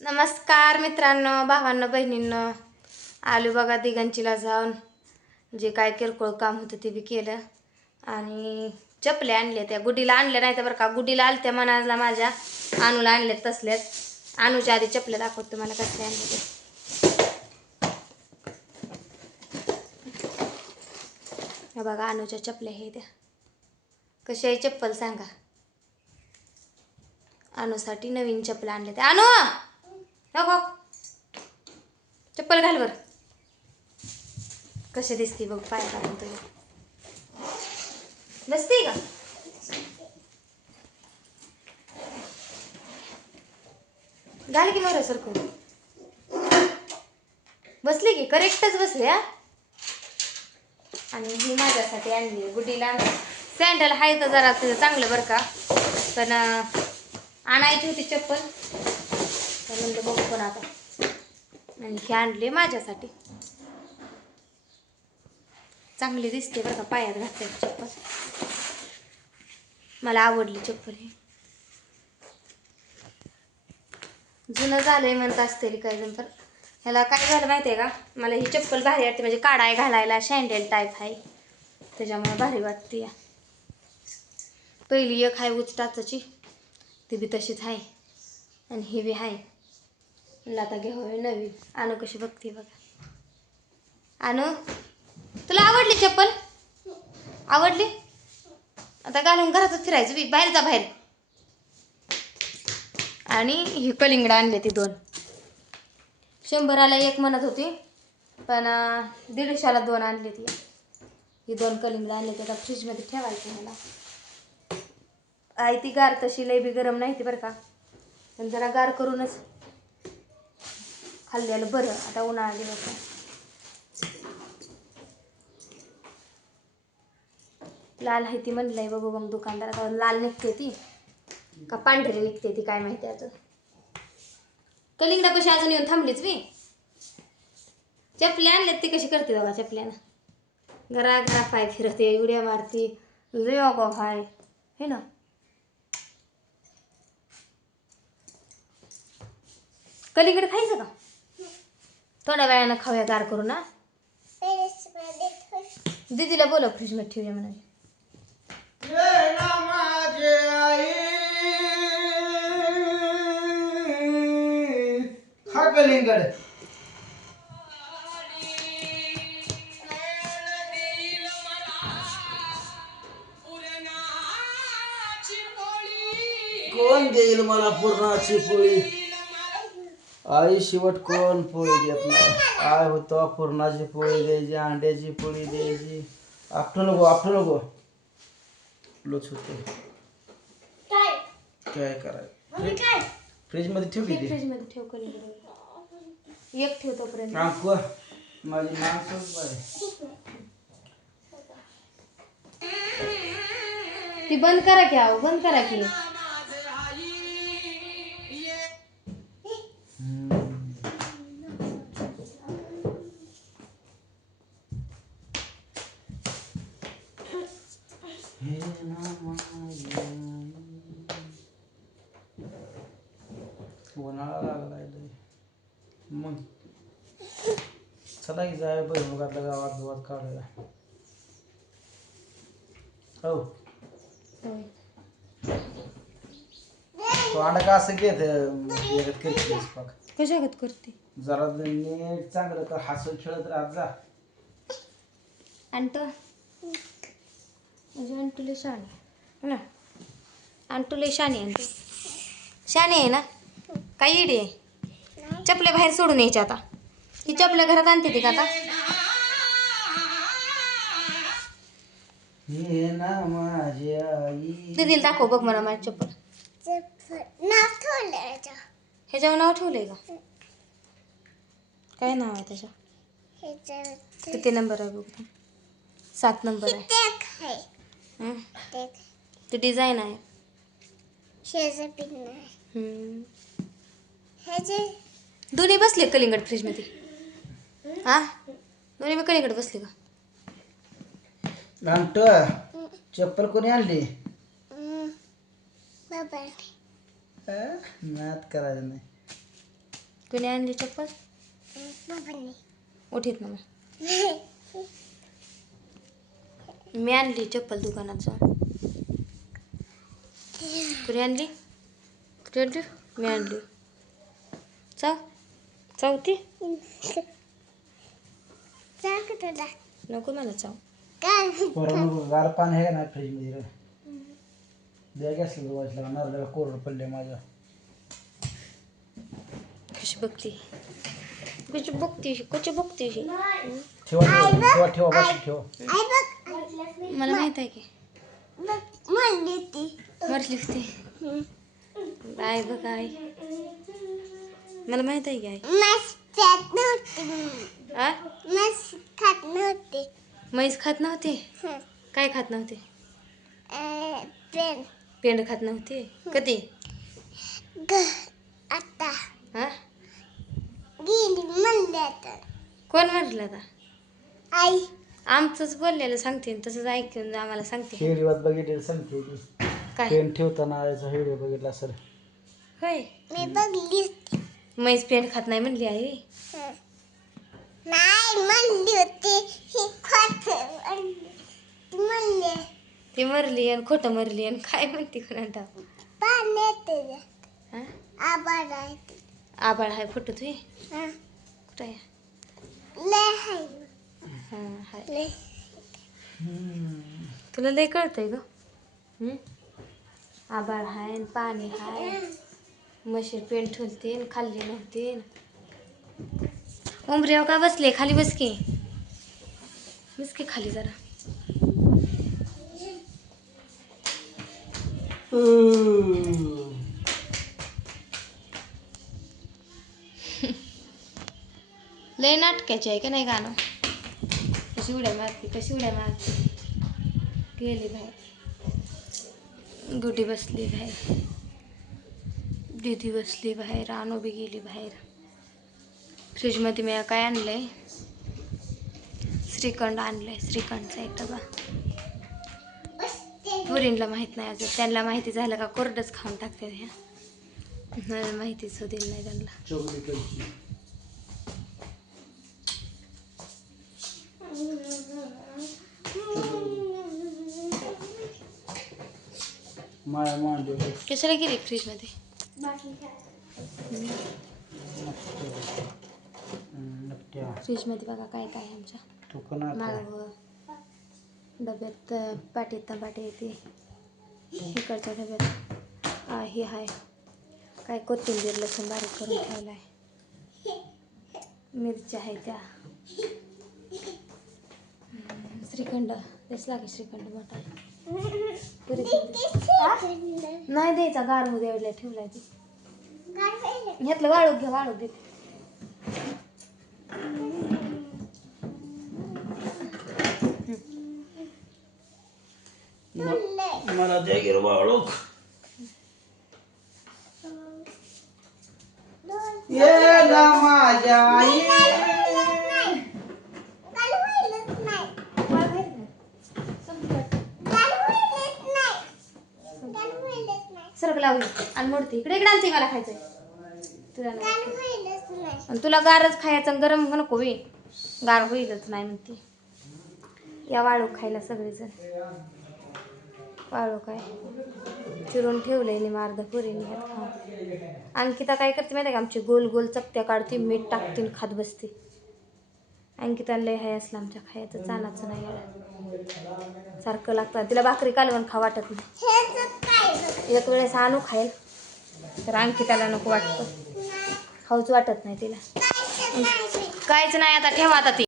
नमस्कार मित्रांनो, भावांनो, बहिणींनो. आलू बघा दिगंचीला जाऊन जे काय किरकोळ काम होतं ते बी केलं आणि चपले आणले. त्या गुडीला आणले नाही तर बरं का, गुडीला आलत्या मनाला माझ्या, आणूला आणले तसलेच. आणूच्या आधी चपले दाखवतो मला कसले आणले ते. हे बघा आणूच्या चपल्या हे त्या. कशी आहे चप्पल सांगा. आणूसाठी नवीन चप्पल आणले ते. आणू हो चप्पल घाल बर. कसे दिसते बघ पाय टाकून तुला. बसते का? घाल की मोर सरकून. बसली की करेक्टच बसली हा. आणि ही माझ्यासाठी आणली गुडीला. सँडल आहे तर जरा तुझं चांगलं बरं का, पण आणायची होती चप्पल तर म्हणलं बघू पण आता. आणि ही आणली माझ्यासाठी, चांगली दिसते बरं का पायात घातली चप्पल. मला आवडली चप्पल. ही जुनं झालंय म्हणत असते काही जण, तर ह्याला काय झालं माहिती आहे का, मला ही चप्पल भारी वाटते. म्हणजे काढाय घालायला सँडल टाईप आहे त्याच्यामुळे भारी वाटते. या पहिली एक आहे उचटाची ती बी तशीच आहे आणि ही बी आहे. म्हणलं आता घ्यावं नवीन. आणू कशी बघते बघा. आणू तुला आवडली चप्पल? आवडली? आता घालून घरातच फिरायचं बी, बाहेर जा बाहेर. आणि ही कलिंगड आणले ती 2. 100ला 1 म्हणत होती, पण 150ला 2 आणली ती. ही 2 कलिंगड आणले त्याला फ्रीजमध्ये ठेवायचं मला. आई ती गार तशी लई बी गरम नाही ती बरं का, पण जरा गार करूनच खाल्लेलं बरं. आता उन्हाळा दिवस आहे. लाल आहे ती म्हणलंय बघू मग दुकानदार. आता लाल निघते ती का पांढरी निघते ती काय माहिती. अजून कलिंगडापाशी अजून येऊन थांबलीच मी. चपल्या आणल्यात ती कशी करते बघा. चपल्यानं घरा घरा पाय फिरते, उड्या मारते, लय अगो हाय हे ना. कलिंगड खायचं का? थोड्या वेळानं खाऊया गार करू ना. दीदीला बोलव फ्रीजमध्ये ठेवूया म्हणाले. हा कलिंगड कोण देईल मला पुरणाची पोळी? आई शेवट कोण पोळी देत नाही. काय होतं, पुरणाची पोळी द्यायची, अंड्याची पोळी द्यायची. आपटू नको लोच होते. काय करायचं? फ्रीज मध्ये ठेव किती. फ्रीजमध्ये ठेव कलिंगड. एक ठेव तोपर्यंत. माझी माणसं ती बंद करा की. आहो बंद करा की. उन्हाळा लागलाय मग चला की जाय भुईमुगातल्या गावात काढूया. हो तो अंडा का असं घेत करतेस बघ. कशागत करते? जरा नीट चांगलं तर हसत खेळत राहत जा. अंट म्हणजे अंटुले शाणे ना. अंटुले शाणे अंटू शाणे आहे ना. काय इडी आहे? चपल्या बाहेर सोडून यायच्या आता. ही चपल्या घरात आणते ती का आता? हे ना माझी आई. दीदीला दाखव बघ मला माझी चप्पल. ह्याच्यावर नाव ठेवलंय का? काय नाव आहे त्याच्या? किती नंबर आहे बघ. 7 नंबर आहे. ते डिझाईन आहे. दोन्ही बसले कलिंगड फ्रीजमध्ये. हा दोन्ही मी कलिंगड बसले का? नामट चप्पल कोणी आणली? नात करायचं नाही. कुणी आणली चप्पल उठीत ना मग मी आणली चप्पल दुकानात जाऊन कुणी आणली कुठे आणली मी आणली चौथी नको मला चाव गार पाणी आहे ना फ्रीज मध्ये द्या गॅसला वाजला नारळाला कोरड पडले माझ्या कशी बघती कशी बघती ठेवा ठेवा ठेवा बाकी ठेवा मला माहित आहे की मरली ती आई बघ आई मला माहित आहे की आई आ? म्हैस खात नव्हते काय खात नव्हते पेंड खात नव्हते कधी आता हा गेली म्हणले आता कोण म्हटलं आता आई आमचंच बोललेलं सांगते आणि तसंच ऐकून आम्हाला सांगते हेडीवात बघितलेलं सांगते की काय पेन ठेवताना आईचा हेडी बघितला असेल होय मी बघली म्हैस पेंड खात नाही म्हणली आई नाही म्हणली होती ही खोट म्हणले ती मरली आणि खोटं मरली आणि काय म्हणते कोणाला पाणी येते हा आबाळ आहे आबाळ हाय फोटो तुझे हा. कुठं आहे लय आहे हां हाय लय तुला लय कळतंय ग आबाळ हाय आणि पाणी हाय म्हशीर पेंट ठेवते आणि खाल्ली नव्हती उमऱ्यावर का बसले खाली बस की खाली जरा लय नाटकाची आहे का नाही गाणं कशी उड्या मारते गेली बाहेर गुडी बसली बाहेर दीदी बसली बाहेर आणू बी गेली बाहेर फ्रीजमध्ये मी काय आणलंय श्रीखंड आणलंय श्रीखंडचा एक डबा पुरींला माहीत नाही अजून त्यांना माहिती झालं का कोरडच खाऊन टाकते ह्या माहितीच होतील नाही त्यांना माया मांडली कशाला गेली फ्रीजमध्ये फ्रीजमध्ये बघा काय काय आमच्या तू पण मागं डब्यात पाटीत टमाटे येते इकडच्या डब्यात हे आहे काय कोथिंबीर लसूण बारीक करून ठेवला आहे मिरच्या आहे त्या श्रीखंड तेच लागे श्रीखंड मोठा नाही द्यायचा गार होऊ द्यायला ठेवलाय ती ह्यातलं वाळू देते मला द्या गिर बाळूक ये गा माझ्या आई सरक लावली आणि मोडते इकडे आणते मला खायचंय तुला नाही आणि तुला गारच खायचं आणि गरम नको बे गार होईलच नाही म्हणते या वाळू खायला सगळेजण वाळू काय चिरून ठेवलंय नि मार्ध पुरीने ह्यात खाऊन अंकिता काय करते माहिती का आमची गोल गोल चपट्या काढते मीठ टाकते खात बसते अंकिता लय हाय असलं आमच्या खायचं चालायचं नाही याला सारखं लागतं तिला भाकरी कालवण खा वाटत नाही एक वेळेस आणू खाईल तर अंकिताला नको वाटतं खाऊच वाटत नाही तिला काहीच नाही आता ठेवा आता ती